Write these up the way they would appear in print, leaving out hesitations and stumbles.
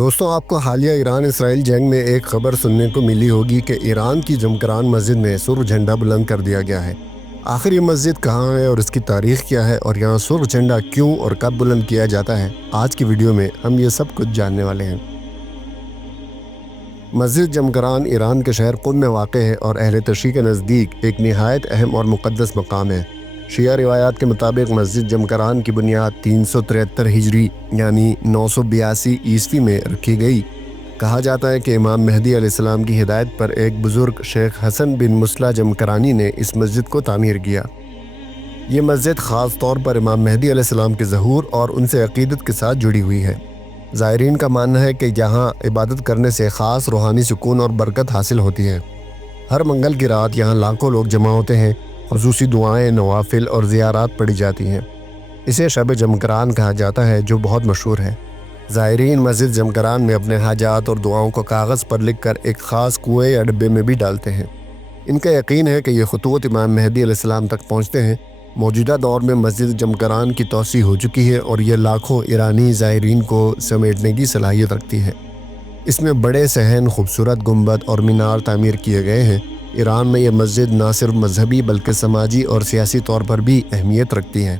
دوستوں، آپ کو حالیہ ایران اسرائیل جنگ میں ایک خبر سننے کو ملی ہوگی کہ ایران کی جمکران مسجد میں سرخ جھنڈا بلند کر دیا گیا ہے۔ آخر یہ مسجد کہاں ہے اور اس کی تاریخ کیا ہے اور یہاں سرخ جھنڈا کیوں اور کب بلند کیا جاتا ہے، آج کی ویڈیو میں ہم یہ سب کچھ جاننے والے ہیں۔ مسجد جمکران ایران کے شہر قم میں واقع ہے اور اہل تشیع کے نزدیک ایک نہایت اہم اور مقدس مقام ہے۔ شیعہ روایات کے مطابق مسجد جمکران کی بنیاد 373 ہجری یعنی 982 عیسوی میں رکھی گئی۔ کہا جاتا ہے کہ امام مہدی علیہ السلام کی ہدایت پر ایک بزرگ شیخ حسن بن مصلح جمکرانی نے اس مسجد کو تعمیر کیا۔ یہ مسجد خاص طور پر امام مہدی علیہ السلام کے ظہور اور ان سے عقیدت کے ساتھ جڑی ہوئی ہے۔ زائرین کا ماننا ہے کہ یہاں عبادت کرنے سے خاص روحانی سکون اور برکت حاصل ہوتی ہے۔ ہر منگل کی رات یہاں لاکھوں لوگ جمع ہوتے ہیں، خصوصی دعائیں، نوافل اور زیارات پڑھی جاتی ہیں۔ اسے شب جمکران کہا جاتا ہے جو بہت مشہور ہے۔ زائرین مسجد جمکران میں اپنے حاجات اور دعاؤں کو کاغذ پر لکھ کر ایک خاص کنویں یا ڈبے میں بھی ڈالتے ہیں۔ ان کا یقین ہے کہ یہ خطوط امام مہدی علیہ السلام تک پہنچتے ہیں۔ موجودہ دور میں مسجد جمکران کی توسیع ہو چکی ہے اور یہ لاکھوں ایرانی زائرین کو سمیٹنے کی صلاحیت رکھتی ہے۔ اس میں بڑے صحن، خوبصورت گنبد اور مینار تعمیر کیے گئے ہیں۔ ایران میں یہ مسجد نہ صرف مذہبی بلکہ سماجی اور سیاسی طور پر بھی اہمیت رکھتی ہے۔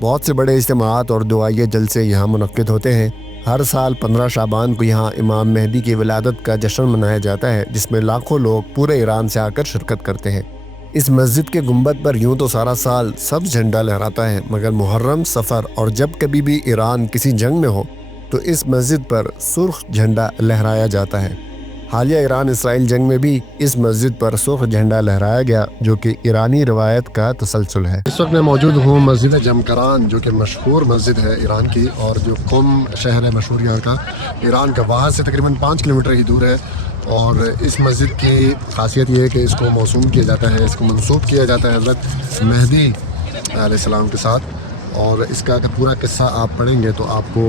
بہت سے بڑے اجتماعات اور دعائیہ جلسے یہاں منعقد ہوتے ہیں۔ ہر سال 15 شعبان کو یہاں امام مہدی کی ولادت کا جشن منایا جاتا ہے، جس میں لاکھوں لوگ پورے ایران سے آ کر شرکت کرتے ہیں۔ اس مسجد کے گنبد پر یوں تو سارا سال سبز جھنڈا لہراتا ہے، مگر محرم، سفر اور جب کبھی بھی ایران کسی جنگ میں ہو تو اس مسجد پر سرخ جھنڈا لہرایا جاتا ہے۔ حالیہ ایران اسرائیل جنگ میں بھی اس مسجد پر سرخ جھنڈا لہرایا گیا، جو کہ ایرانی روایت کا تسلسل ہے۔ اس وقت میں موجود ہوں مسجد جمکران، جو کہ مشہور مسجد ہے ایران کی، اور جو قم شہر ہے مشہور یہاں کا، ایران کا، وہاں سے تقریباً 5 کلومیٹر ہی دور ہے۔ اور اس مسجد کی خاصیت یہ ہے کہ اس کو موسوم کیا جاتا ہے، اس کو منسوب کیا جاتا ہے حضرت مہدی علیہ السلام کے ساتھ۔ اور اس کا اگر پورا قصہ آپ پڑھیں گے تو آپ کو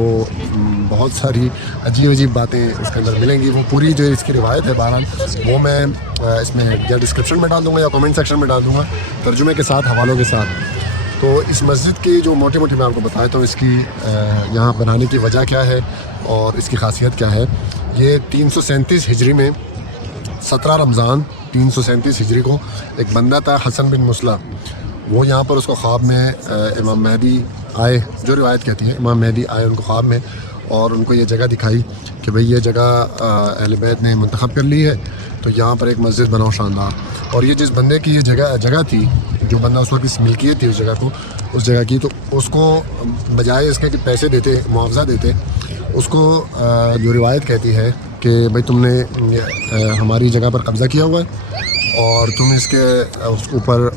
بہت ساری عجیب عجیب باتیں اس کے اندر ملیں گی۔ وہ پوری جو اس کی روایت ہے بہرحال وہ میں اس میں یا ڈسکرپشن میں ڈال دوں گا یا کامنٹ سیکشن میں ڈال دوں گا، ترجمے کے ساتھ، حوالوں کے ساتھ۔ تو اس مسجد کی جو موٹی میں آپ کو بتایا تو اس کی یہاں بنانے کی وجہ کیا ہے اور اس کی خاصیت کیا ہے۔ یہ 337 ہجری میں 17 رمضان 337 ہجری کو ایک بندہ تھا حسن بن مصلح، وہ یہاں پر اس کو خواب میں امام مہدی آئے، جو روایت کہتی ہے امام مہدی آئے ان کو خواب میں، اور ان کو یہ جگہ دکھائی کہ بھئی یہ جگہ اہل بیت نے منتخب کر لی ہے، تو یہاں پر ایک مسجد بناؤ شاندار۔ اور یہ جس بندے کی یہ جگہ تھی، جو بندہ اس وقت اس ملکیت تھی اس جگہ کی، تو اس کو بجائے اس کے کہ پیسے دیتے، معاوضہ دیتے، اس کو جو روایت کہتی ہے کہ بھئی تم نے ہماری جگہ پر قبضہ کیا ہوا ہے اور تم اس اوپر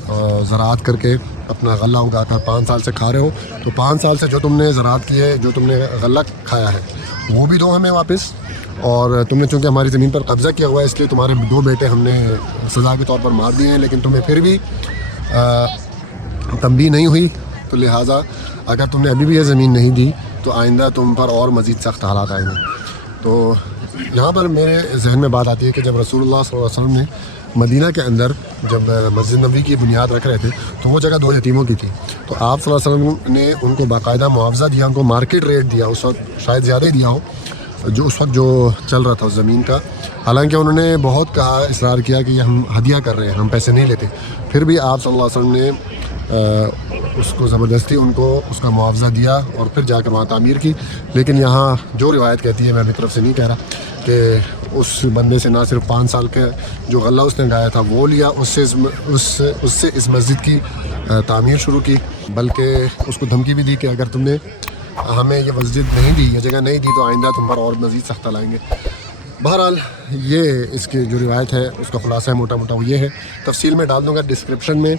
زراعت کر کے اپنا غلہ اگا کر 5 سال سے کھا رہے ہو، تو 5 سال سے جو تم نے زراعت کی ہے، جو تم نے غلہ کھایا ہے، وہ بھی دو ہمیں واپس۔ اور تم نے چونکہ ہماری زمین پر قبضہ کیا ہوا ہے، اس لیے تمہارے 2 بیٹے ہم نے سزا کے طور پر مار دیے ہیں، لیکن تمہیں پھر بھی تنبیہ نہیں ہوئی، تو لہٰذا اگر تم نے ابھی بھی یہ زمین نہیں دی تو آئندہ تم پر اور مزید سخت حالات آئیں گے۔ تو یہاں پر میرے ذہن میں بات آتی ہے کہ جب رسول اللہ صلی اللہ علیہ وسلم نے مدینہ کے اندر جب مسجد نبوی کی بنیاد رکھ رہے تھے تو وہ جگہ 2 یتیموں کی تھی، تو آپ صلی اللہ علیہ وسلم نے ان کو باقاعدہ معاوضہ دیا، ان کو مارکیٹ ریٹ دیا، اس وقت شاید زیادہ ہی دیا ہو جو اس وقت جو چل رہا تھا اس زمین کا۔ حالانکہ انہوں نے بہت کہا، اصرار کیا کہ یہ ہم ہدیہ کر رہے ہیں، ہم پیسے نہیں لیتے، پھر بھی آپ صلی اللہ علیہ وسلم نے اس کو زبردستی ان کو اس کا معاوضہ دیا اور پھر جا کر وہاں تعمیر کی۔ لیکن یہاں جو روایت کہتی ہے، میں اپنی طرف سے نہیں کہہ رہا، کہ اس بندے سے نہ صرف 5 سال کا جو غلہ اس نے گایا تھا وہ لیا، اس سے اس مسجد کی تعمیر شروع کی، بلکہ اس کو دھمکی بھی دی کہ اگر تم نے ہمیں یہ مسجد نہیں دی، یہ جگہ نہیں دی، تو آئندہ تم پر اور مزید سخت لائیں گے۔ بہرحال یہ اس کی جو روایت ہے اس کا خلاصہ ہے، موٹا وہ یہ ہے۔ تفصیل میں ڈال دوں گا ڈسکرپشن میں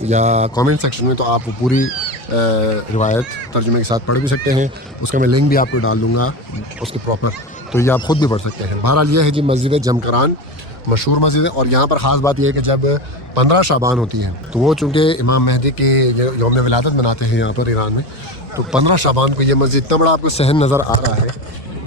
یا کامنٹ سیکشن میں، تو آپ وہ پوری روایت ترجمے کے ساتھ پڑھ بھی سکتے ہیں، اس کا میں لنک بھی آپ کو ڈال دوں گا اس کے پراپر، تو یہ آپ خود بھی پڑھ سکتے ہیں۔ بہرحال یہ ہے جی مسجد جمکران، مشہور مسجد ہے۔ اور یہاں پر خاص بات یہ ہے کہ جب 15 شعبان ہوتی ہیں تو وہ چونکہ امام مہدی کی یوم ولادت مناتے ہیں یہاں پر ایران میں، تو 15 شعبان کو یہ مسجد اتنا بڑا آپ کو صحن نظر آ رہا ہے،